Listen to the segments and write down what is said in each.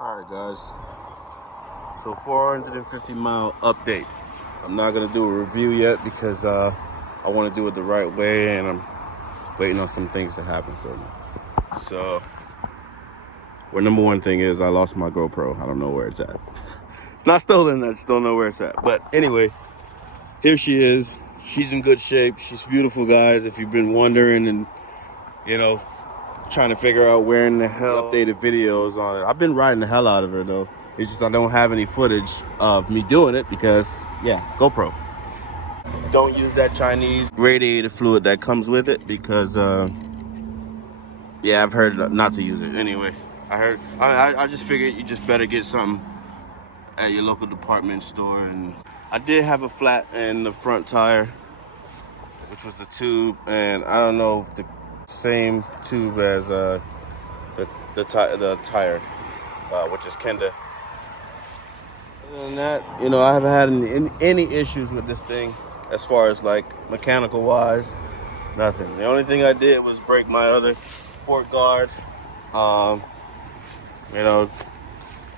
Alright guys, so 450-mile update. I'm not going to do a review yet because I want to do it the right way and I'm waiting on some things to happen for me. So, number one thing is I lost my GoPro. I don't know where it's at. It's not stolen, I just don't know where it's at. But anyway, here she is. She's in good shape. She's beautiful, guys. If you've been wondering and, trying to figure out where in the hell updated videos on it. I've been riding the hell out of her though. It's just I don't have any footage of me doing it because, yeah, GoPro. Don't use that Chinese radiator fluid that comes with it because, yeah, I've heard not to use it. Anyway, I just figured you just better get something at your local department store. And I did have a flat in the front tire, which was the tube, and I don't know if the same tube as the tire, which is Kenda. Other than that, I haven't had any issues with this thing as far as like mechanical wise. Nothing. The only thing I did was break my other fork guard.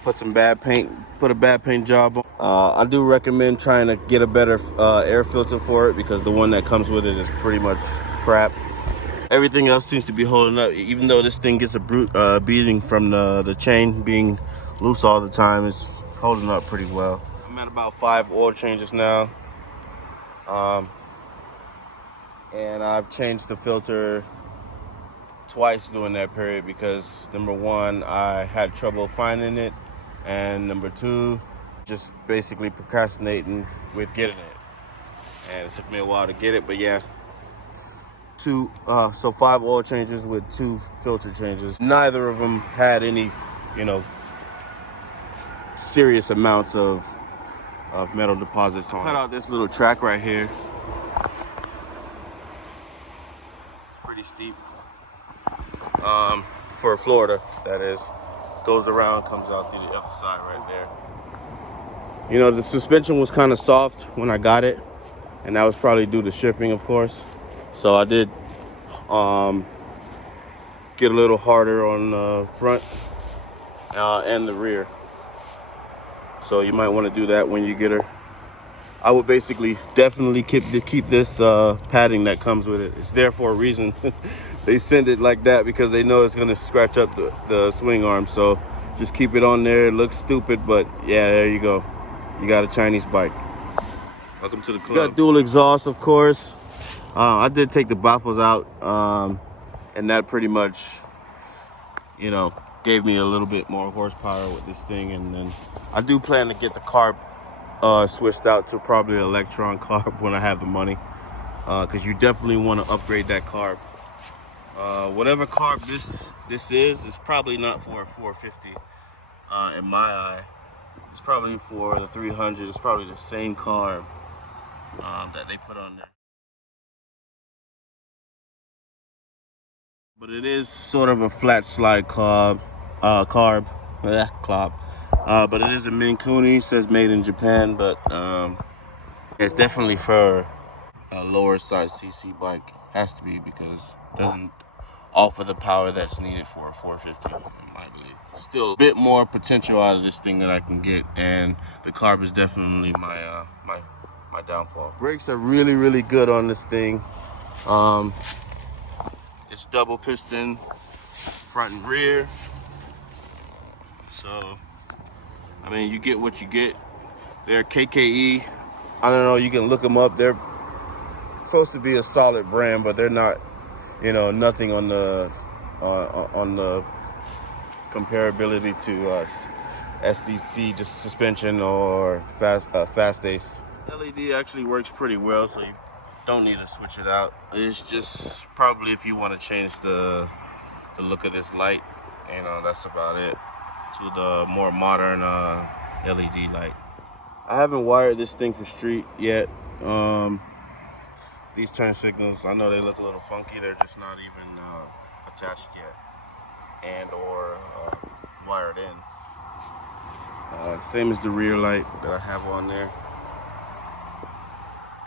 Put a bad paint job on. I do recommend trying to get a better air filter for it because the one that comes with it is pretty much crap. Everything else seems to be holding up, even though this thing gets a beating from the chain being loose all the time. It's holding up pretty well. I'm at about 5 oil changes now. And I've changed the filter twice during that period because number one, I had trouble finding it, and number two, just basically procrastinating with getting it. And it took me a while to get it, but yeah. So 5 oil changes with 2 filter changes. Neither of them had any, serious amounts of metal deposits on it. Cut out this little track right here. It's pretty steep. For Florida, that is. Goes around, comes out through the other side right there. The suspension was kind of soft when I got it, and that was probably due to shipping, of course. So I did get a little harder on the front and the rear. So you might want to do that when you get her. I would basically definitely keep this padding that comes with it. It's there for a reason. They send it like that because they know it's going to scratch up the swing arm. So just keep it on there. It looks stupid, but yeah, there you go. You got a Chinese bike. Welcome to the club. You got dual exhaust, of course. I did take the baffles out, and that pretty much, gave me a little bit more horsepower with this thing. And then I do plan to get the carb switched out to probably an Electron carb when I have the money, because you definitely want to upgrade that carb. Whatever carb this is probably not for a 450 in my eye. It's probably for the 300. It's probably the same carb that they put on there. But it is sort of a flat slide carb. But it is a Minkuni. Says made in Japan, but it's definitely for a lower size CC bike. Has to be because it doesn't offer the power that's needed for a 450, in my belief. Still a bit more potential out of this thing that I can get, and the carb is definitely my my downfall. Brakes are really, really good on this thing. It's double piston, front and rear. So, you get what you get. They're KKE. I don't know, you can look them up. They're supposed to be a solid brand, but they're not, nothing on the comparability to SCC, just suspension or fast ace. LED actually works pretty well, so you don't need to switch it out. It's just probably if you want to change the look of this light, that's about it, to the more modern LED light. I haven't wired this thing for street yet. These turn signals, I know they look a little funky. They're just not even attached yet and or wired in. Same as the rear light that I have on there.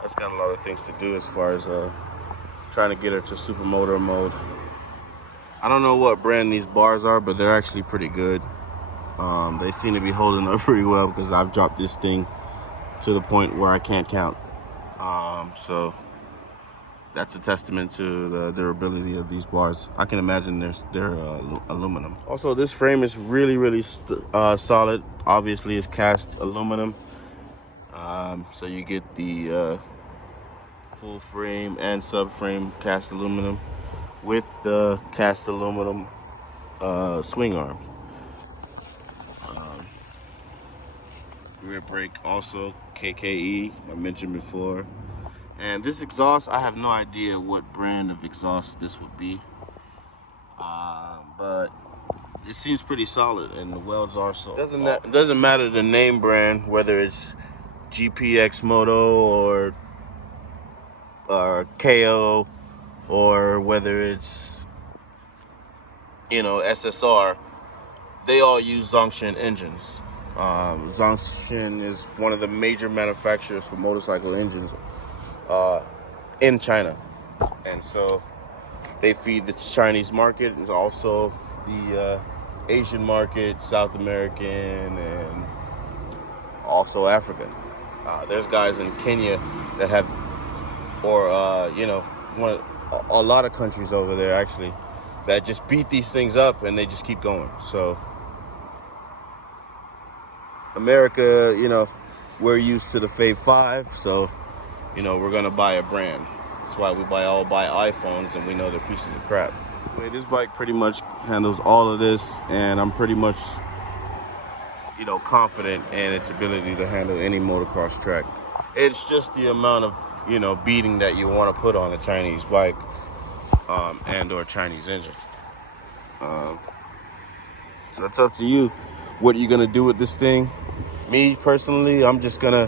I've got a lot of things to do as far as trying to get her to supermoto mode. I don't know what brand these bars are, but they're actually pretty good. They seem to be holding up pretty well because I've dropped this thing to the point where I can't count. So that's a testament to the durability of these bars. I can imagine they're aluminum. Also, this frame is really solid. Obviously, it's cast aluminum. So you get the full frame and subframe cast aluminum with the cast aluminum swing arms. Rear brake also KKE, I mentioned before. And this exhaust, I have no idea what brand of exhaust this would be, but it seems pretty solid, and the welds are so. Doesn't matter the name brand, whether it's GPX Moto or Kayo, or whether it's, you know, SSR. They all use Zongshin engines. Zongshin is one of the major manufacturers for motorcycle engines in China, and so they feed the Chinese market and also the Asian market, South American, and also Africa. There's guys in Kenya that have, or you know, a lot of countries over there actually, that just beat these things up and they just keep going. So America, you know, we're used to the Fave 5, so, you know, we're gonna buy a brand. That's why we all buy iPhones, and we know they're pieces of crap. Anyway, this bike pretty much handles all of this, and I'm pretty much, you know, confident in its ability to handle any motocross track. It's just the amount of, you know, beating that you want to put on a Chinese bike and or Chinese engine. So it's up to you. What are you gonna do with this thing? Me personally, I'm just gonna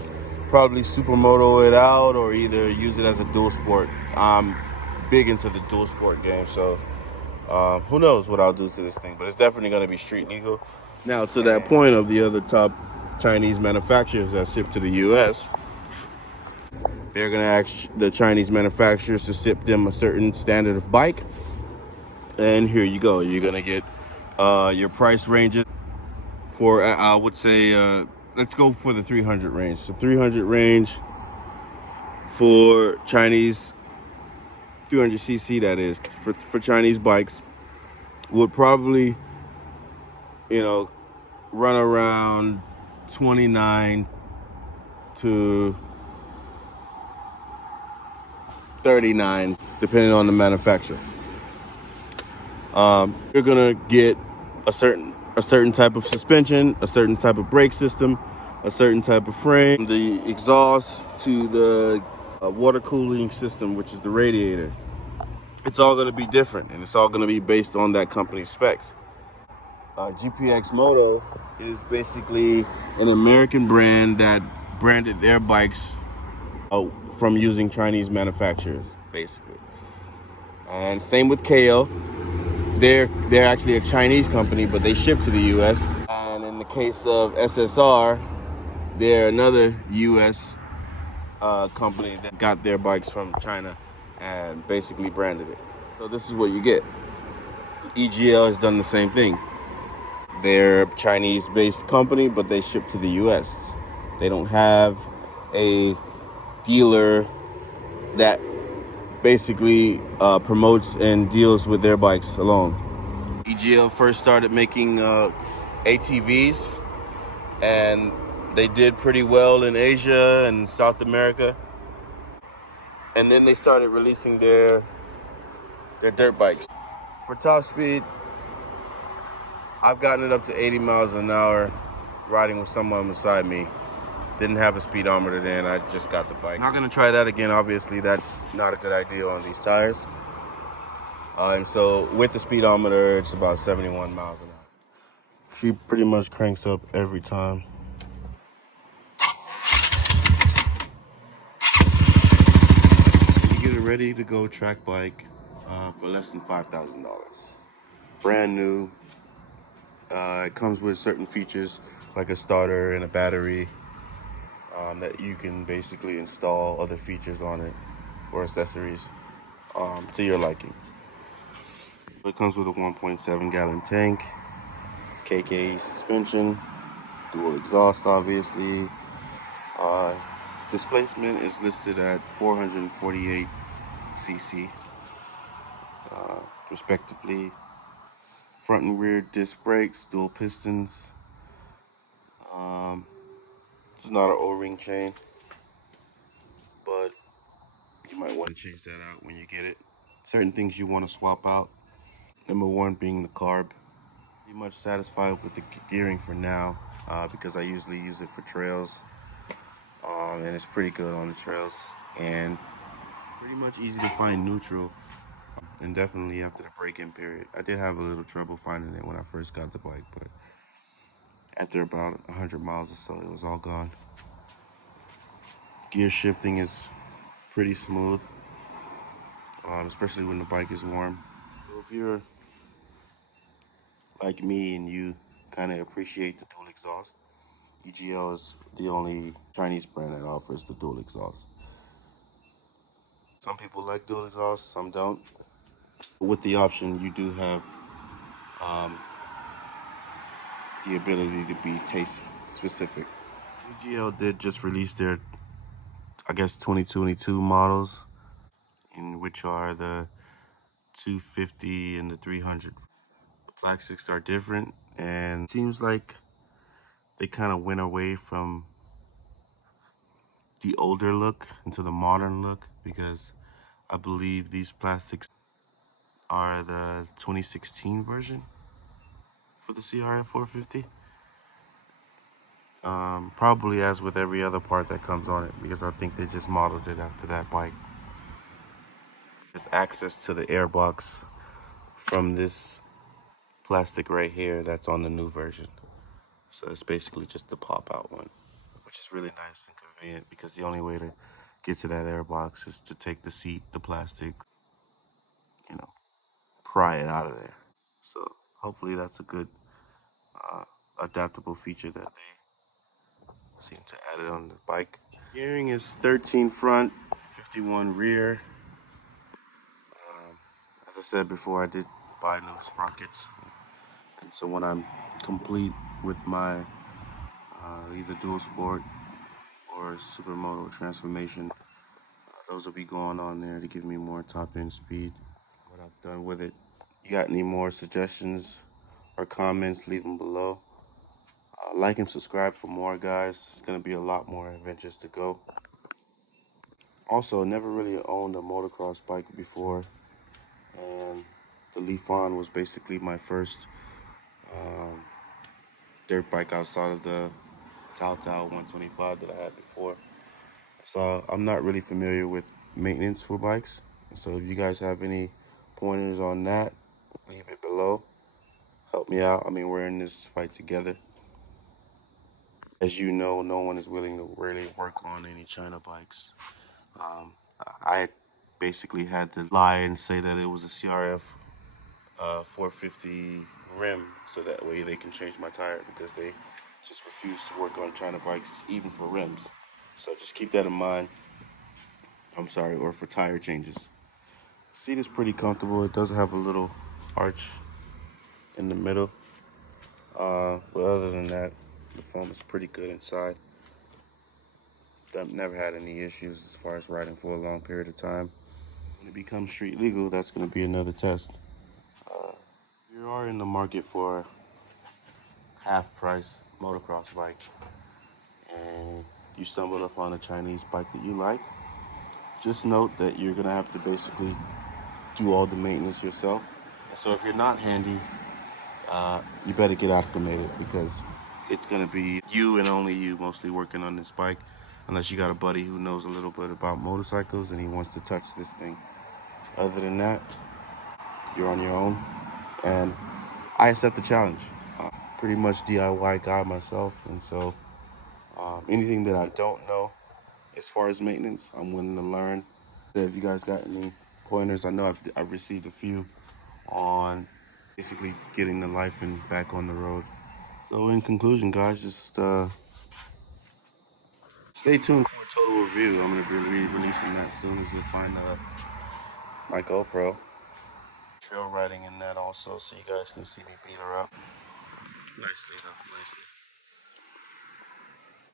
probably supermoto it out or either use it as a dual sport. I'm big into the dual sport game, so who knows what I'll do to this thing, but it's definitely gonna be street legal. Now, to that point of the other top Chinese manufacturers that ship to the US, they're gonna ask the Chinese manufacturers to ship them a certain standard of bike, and here you go. You're gonna get your price ranges for, I would say, let's go for the 300 range. The 300 range for Chinese, 300cc that is, for Chinese bikes would probably, you know, run around 29 to 39, depending on the manufacturer. You're gonna get a certain type of suspension, a certain type of brake system, a certain type of frame, the exhaust to the water cooling system, which is the radiator. It's all going to be different, and it's all going to be based on that company's specs. GPX Moto is basically an American brand that branded their bikes from using Chinese manufacturers, basically. And same with Kayo. They're actually a Chinese company, but they ship to the US. And in the case of SSR, they're another US company that got their bikes from China and basically branded it. So this is what you get. EGL has done the same thing. They're a Chinese-based company, but they ship to the US. They don't have a dealer that basically promotes and deals with their bikes alone. EGL first started making ATVs, and they did pretty well in Asia and South America. And then they started releasing their dirt bikes. For top speed, I've gotten it up to 80 miles an hour riding with someone beside me. Didn't have a speedometer then, I just got the bike. Not gonna try that again, obviously. That's not a good idea on these tires. And so with the speedometer, it's about 71 miles an hour. She pretty much cranks up every time. You get a ready to go track bike for less than $5,000. Brand new. It comes with certain features like a starter and a battery that you can basically install other features on it or accessories to your liking. It comes with a 1.7 gallon tank. KK suspension, dual exhaust obviously. Displacement is listed at 448 cc respectively. Front and rear disc brakes, dual pistons. It's not an O-ring chain, but you might want to change that out when you get it. Certain things you want to swap out. Number one being the carb. Pretty much satisfied with the gearing for now because I usually use it for trails, and it's pretty good on the trails and pretty much easy to find neutral. And definitely after the break-in period, I did have a little trouble finding it when I first got the bike, but after about 100 miles or so, it was all gone. Gear shifting is pretty smooth, especially when the bike is warm. So if you're like me and you kind of appreciate the dual exhaust, EGL is the only Chinese brand that offers the dual exhaust. Some people like dual exhaust, some don't. With the option, you do have the ability to be taste specific. EGL did just release their, I guess, 2022 models, in which are the 250 and the 300. The plastics are different, and it seems like they kind of went away from the older look into the modern look because I believe these plastics are the 2016 version for the CRF 450. Probably as with every other part that comes on it, because I think they just modeled it after that bike. There's access to the airbox from this plastic right here that's on the new version. So it's basically just the pop out one, which is really nice and convenient because the only way to get to that airbox is to take the seat, the plastic, you know, pry it out of there. So hopefully that's a good adaptable feature that they seem to add it on the bike. Gearing is 13 front, 51 rear. As I said before, I did buy new sprockets, and so when I'm complete with my either dual sport or supermoto transformation, those will be going on there to give me more top end speed. What I've done with it. You got any more suggestions or comments? Leave them below. Like and subscribe for more, guys. It's gonna be a lot more adventures to go. Also, never really owned a motocross bike before, and the Leaf On was basically my first dirt bike outside of the Tao 125 that I had before. So I'm not really familiar with maintenance for bikes. So if you guys have any pointers on that, leave it below. Help me out. I mean, we're in this fight together. As you know, no one is willing to really work on any China bikes. Um, I basically had to lie and say that it was a CRF 450 rim, so that way they can change my tire because they just refuse to work on China bikes, even for rims. So just keep that in mind. I'm sorry, or for tire changes. Seat is pretty comfortable. It does have a little arch in the middle. But other than that, the foam is pretty good inside. I've never had any issues as far as riding for a long period of time. When it becomes street legal, that's going to be another test. If you are in the market for a half-price motocross bike and you stumbled upon a Chinese bike that you like, just note that you're going to have to basically do all the maintenance yourself. So if you're not handy, you better get acclimated because it's going to be you and only you mostly working on this bike, unless you got a buddy who knows a little bit about motorcycles and he wants to touch this thing. Other than that, you're on your own, and I accept the challenge. Pretty much DIY guy myself, and so anything that I don't know as far as maintenance, I'm willing to learn. If you guys got any pointers, I know I've received a few on basically getting the life and back on the road. So in conclusion, guys, just stay tuned for a total review. I'm going to be releasing that as soon as I find my GoPro. Trail riding in that also, so you guys can see me beat her up. Nicely, huh? Nicely.